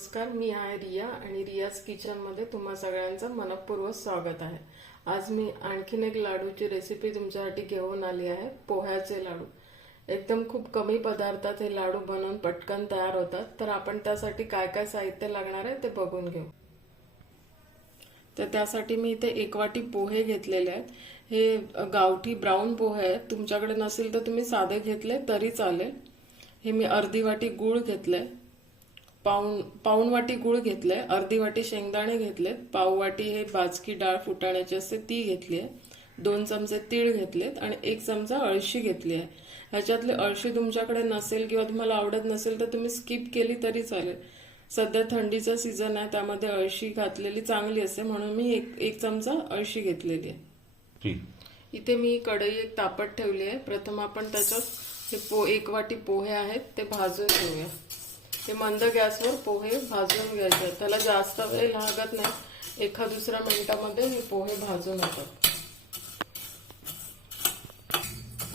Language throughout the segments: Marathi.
नमस्कार, मी आहे रिया आणि रियाज किचनमध्ये तुम्हा सगळ्यांचं मनपूर्वक स्वागत आहे। आज मी आणखीन एक लाडूची रेसिपी तुमच्यासाठी घेऊन आली आहे, पोह्याचे लाडू। एकदम खूप कमी पदार्थात हे लाडू बनवून पटकन तयार होतात। तर आपण त्यासाठी काय काय साहित्य लागणार आहे ते बघून घेऊ। तर त्यासाठी मी इथे 1 वाटी पोहे घेतलेले आहेत। हे गावठी ब्राउन पोहे आहेत, तुमच्याकडे नसेल तर तुम्ही साधे घेतले तरी चालेल। हे मी अर्धी वाटी गूळ घेतले, पाऊण वाटी गूळ घेतले, अर्धी वाटी शेंगदाणे घेतले, पाव वाटी हे बाजकी डाळ फुटाण्याची असते ती घेतली आहे, 2 चमचे तीळ घेतलेत आणि 1 चमचा अळशी घेतली आहे। ह्याच्यातले अळशी तुमच्याकडे नसेल किंवा तुम्हाला आवडत नसेल तर तुम्ही स्किप केली तरी चालेल। सध्या थंडीचा सीझन आहे, त्यामध्ये अळशी घातलेली चांगली असते, म्हणून मी एक चमचा अळशी घेतलेली आहे। इथे मी कढई एक तापत ठेवली आहे। प्रथम आपण त्याच्यात हे 1 वाटी पोहे आहेत ते भाजून घेऊया। हे मंद गॅसवर पोहे भाजून घ्यायचे, त्याला जास्त वेळ लागत नाही, 1-2 मिनिटामध्ये हे पोहे भाजून होतात।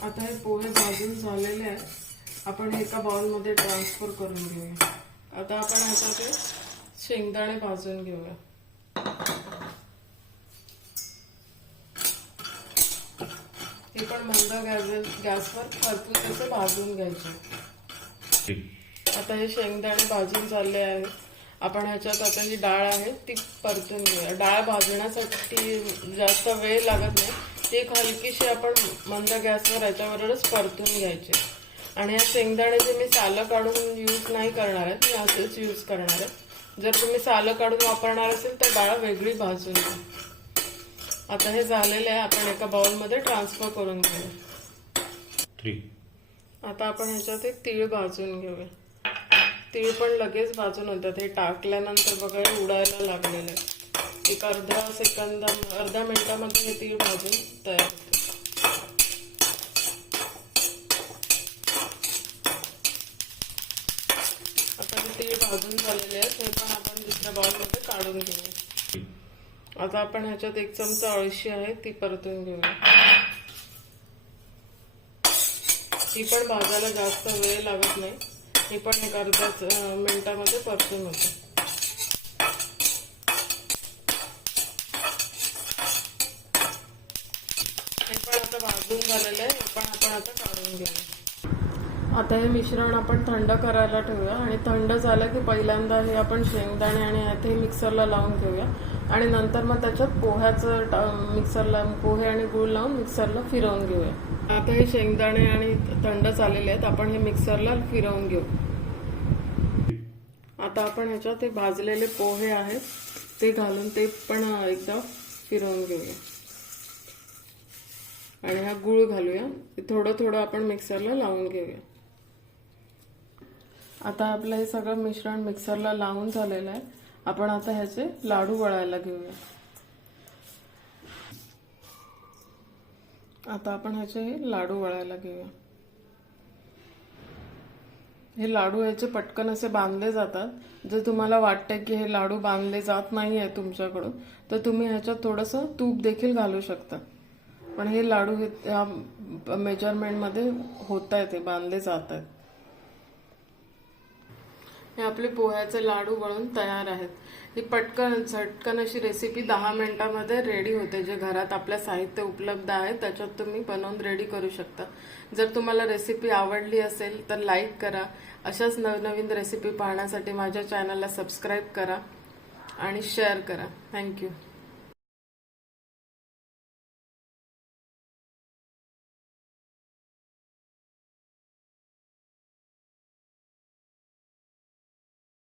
आता हे पोहे भाजून झालेले आहेत, आपण एका बाउल मध्ये ट्रान्सफर करून घेऊया। आता आपण ह्याच्यात शेंगदाणे भाजून घेऊया। हे पण मंद गॅसवर खरपूस असे भाजून घ्यायचे। आता हे शेंगदाणे भाजून झाले आहे, आपण ह्याच्यात आता जी डाळ आहे ती परतून घेऊया। डाळ भाजण्यासाठी जास्त वेळ लागत नाही, ती हलकीशी आपण मंद गॅसवर याच्यावरच परतून घ्यायचे। आणि या शेंगदाण्याचे मी सालं काढून यूज नाही करणार आहे, मी असेच यूज करणार आहे। जर तुम्ही सालं काढून वापरणार असेल तर डाळ वेगळी भाजून घ्या। आता हे झालेले आहे, आपण एका बाउल मध्ये ट्रान्सफर करून घेऊया। आता आपण ह्याच्यात एक तीळ भाजून घेऊया। तीळ पण लगेच भाजून होतात, हे टाकल्यानंतर बघा उडायला लागलेले आहे। एक अर्ध्या मिनिटामध्ये हे तीळ भाजून तयार होते। आता हे तीळ भाजून झालेले आहेत, हे पण आपण दुसऱ्या बाउल मध्ये काढून घेऊया। आता आपण ह्याच्यात 1 चमचा अळशी आहे ती परतून घेऊया। ती पण भाजायला जास्त वेळ लागत नाही, हे पण 1 अर्ध्या मिनिटामध्ये परतून होते। हे पण आता भाजून झालेलं आहे, हे पण आपण आता काढून घेऊया। आता हे मिश्रण आपण थंड करायला ठेवूया आणि थंड झालं की पहिल्यांदा हे आपण शेंगदाणे आणि हे मिक्सरला लावून घेऊया आणि नंतर मग त्याच्यात पोहे आणि गूळ लावून मिक्सरला फिरवून घेऊया। आता हे शेंगदाणे आणि थंड झालेले आहेत, आपण हे मिक्सरला फिरवून घेऊ। आता आपण ह्याच्यात हे भाजलेले पोहे आहेत ते घालून ते पण एकदा फिरवून घेऊया आणि हा गूळ घालूया। थोडं थोडं आपण मिक्सरला लावून घेऊया। आता आपलं हे सगळं मिश्रण मिक्सरला लावून झालेलं आहे, आपण आता ह्याचे लाडू वळायला घेऊया। आता आपण ह्याचे लाडू वळायला घेऊया। हे लाडू ह्याचे पटकन असे बांधले जातात। जर तुम्हाला वाटतं की हे लाडू बांधले जात नाहीये तुमच्याकडून तर तुम्ही ह्याच्यात थोडंसं तूप देखील घालू शकता, पण हे लाडू हे मेजरमेंट मध्ये होत आहेत, ते बांधले जात आहेत। हे आपले पोह्याचे लाडू वळून तयार आहेत। ही पटकन झटकन अशी रेसिपी 10 मिनिटांमध्ये रेडी होते। जे घरात आपल्या साहित्य उपलब्ध आहे त्याच्यात तुम्ही बनवून रेडी करू शकता। जर तुम्हाला रेसिपी आवडली असेल तर लाईक करा। अशाच नवनवीन रेसिपी पाहण्यासाठी माझ्या चॅनलला सबस्क्राईब करा आणि शेअर करा। थँक्यू।